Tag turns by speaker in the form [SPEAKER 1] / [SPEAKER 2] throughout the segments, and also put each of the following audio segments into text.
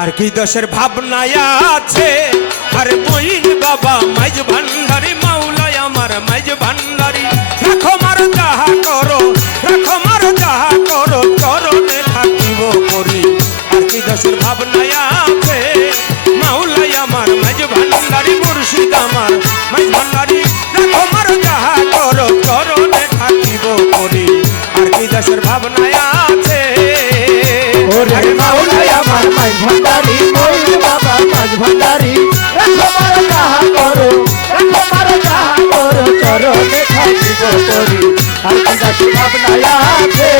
[SPEAKER 1] আর কি দশের ভাবনা আছে? আর বইন বাবা, মাইজ ভান্ডারি, মাওলায় আমার মাইজ ভান্ডারি। রাখো মার যাহা করো, রাখো মার যাহা করো করণে থাকিব করি আর কি দশের ভাবনা সুনাম নায়াতে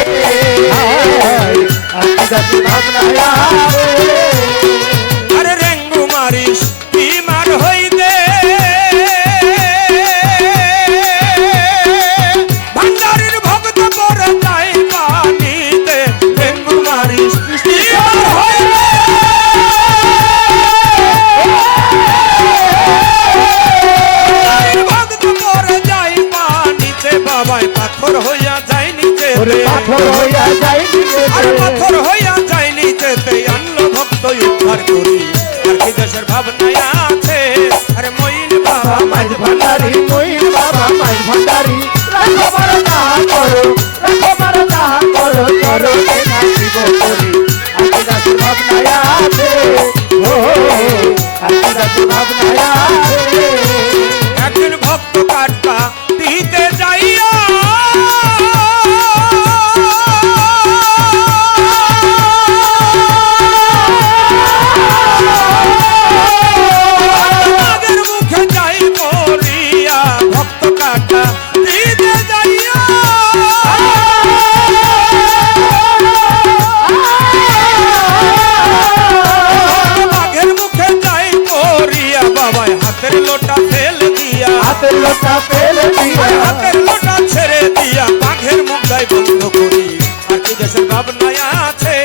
[SPEAKER 1] হাতে লোটা ফেলে দিয়া।
[SPEAKER 2] হাতে লোটা
[SPEAKER 1] ছেড়ে দিয়া বাঘের মুখটাই বন্ধ করি। আর কি দেশের ভাবনায় আছে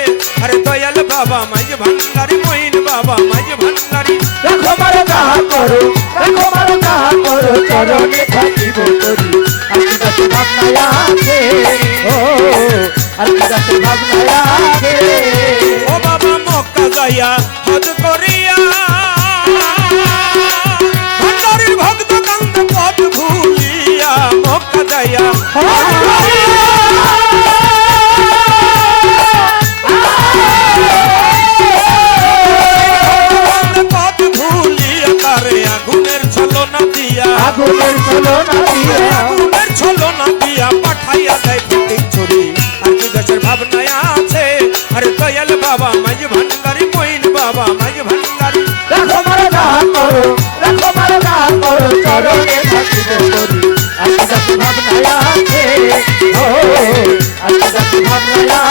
[SPEAKER 1] আরে দয়াল বাবা মাঝে ভান্ডারি মহিন বাবা মাঝে ভান্ডারি।
[SPEAKER 2] দেখো মারো কাহা করো দেখো মারো কাহা করো চরণে থাকিব করি। আর কি দেশের ভাবনায় আছে ও আর কি দেশের ভাবনায় আছে।
[SPEAKER 1] ও বাবা মক্কা যাইয়া হজ করিয়া লাগাইয়া আগুনের ছলনা দিয়া।
[SPEAKER 2] আগুনের
[SPEAKER 1] ছলনা Love.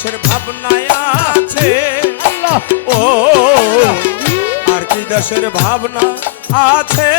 [SPEAKER 1] মানুষের ভাবনায় আছে। ও আর কি দেশের ভাবনা আছে?